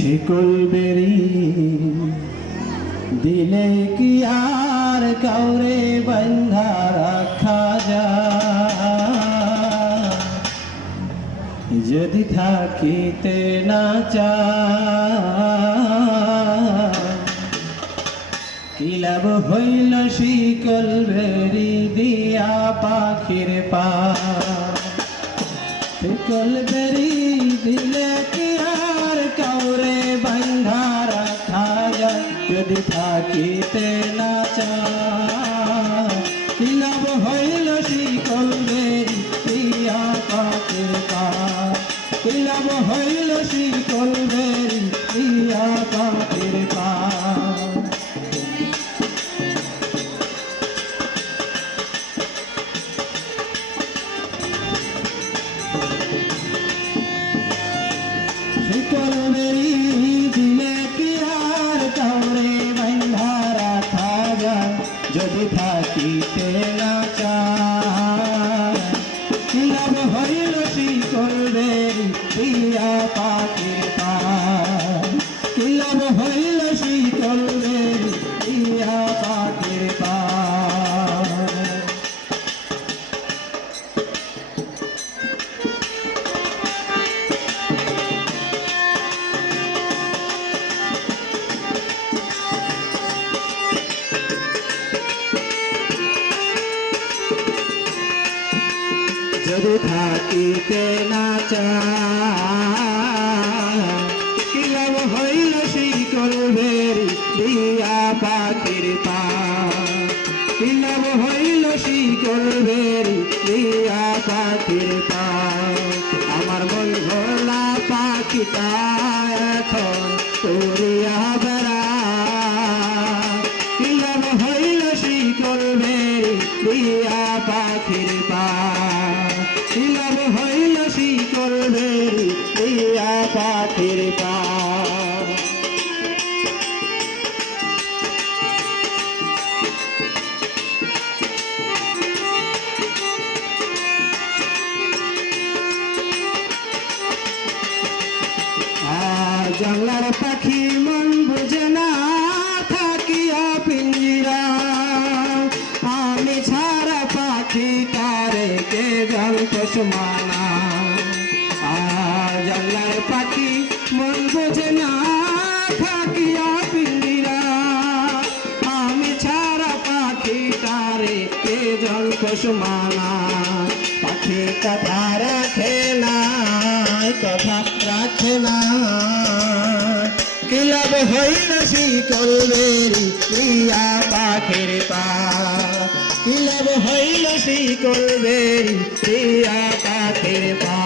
শিকল বেরি দিলে কি আর কাউরে বন্ধা রাখা যায়, যদি থাকিতে না চায় কি লাভ হইল শিকল বেরি দিয়া পাখির পা। শিকল বেরি দিলে কি আর কাউরে বন্ধা রাখা যায়, যদি থাকিতে না চায় কি লাভ হইল শিকল বেরি দিয়া পাখির পা। কি লাভ হইল শিকল বেরি দিয়া পাখির পা। শিকল বেরি দিলে কি আর কাউরে বন্ধা রাখা যায়, যদি থাকিতে না চায় কি লাভ হইল শিকল বেরি দিয়া পাখির পা। কি লাভ হইল শিকল বেরি দিয়া পাখির পা। যদি থাকিতে না চায় কি লাভ হইল শিকল বেরি দিয়া পাখির পা। কি লাভ হইল শিকল বেরি দিয়া পাখির পা। আমার মন ভোলা পাখিটা এখন উড়িয়া বেড়ায়, কি লাভ হইল শিকল বেরি দিয়া পাখির পা। কি লাভ হইল শিকল বেরি দিয়া পাখির পা। জঙ্গলার পাখি মন বুঝে না থাকিয়া পিঞ্জিরা, আমি ছাড়া পাখি তারে কে জল সমানা। জঙ্গলার পাখি মন বুঝে না থাকিয়া পিঞ্জিরা, আমি ছাড়া পাখি তারে কে জল সমানা। পাখি কথা রাখে না, কথা রাখে না, কি লাভ হইল শিকল বেরি দিয়া পাখির পা। কি লাভ হইল শিকল বেরি দিয়া পাখির পা।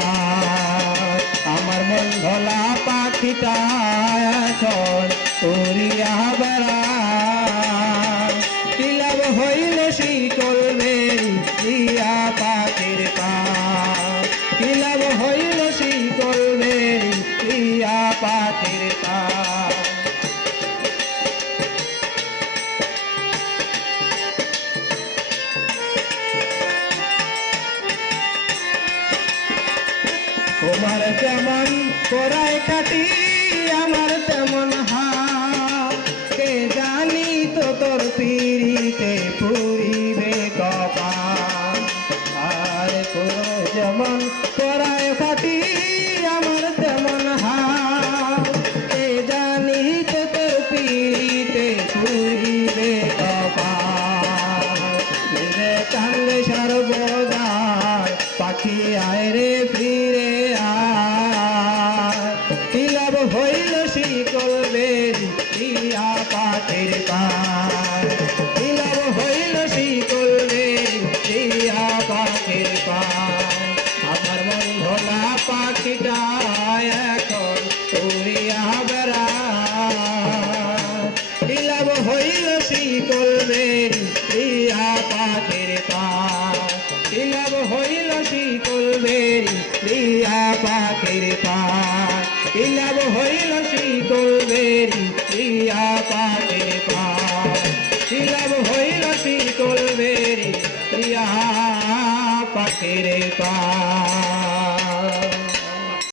আমার মন ভোলা পাখিটা এখন উড়িয়া বেড়ায়, কি লাভ হইল শিকল বেরি দিয়া পাখির পা। কি লাভ হইল শিকল বেরি দিয়া পাখির পা। তোমার তেমন পরায় কাটি আমার তেমন হাত, কে জানি তো তোর পিড়িতে পুরিবে কপাল। আর তোর যেমন পরায় কাটি আমার তেমন হাত, কে জানি তো তোর পিড়িতে পুরিবে কপাল। কান্দে সর্বদাই পাখি আয় রে ফিরে আয়, কি লাভ হইল শিকল বেরি দিয়া পাখির পা। কি লাভ হইল শিকল বেরি দিয়া পাখির পা। আমার মন ভোলা পাখিটা এখন উড়িয়া বেড়ায়, কি লাভ হইল শিকল বেরি দিয়া পাখির পা। কি লাভ হইল শিকল বেরি দিয়া পাখির পা। কি লাভ হইল শিকল বেরি দিয়া পাখির পা। কি লাভ হইল শিকল বেরি দিয়া পাখির পা।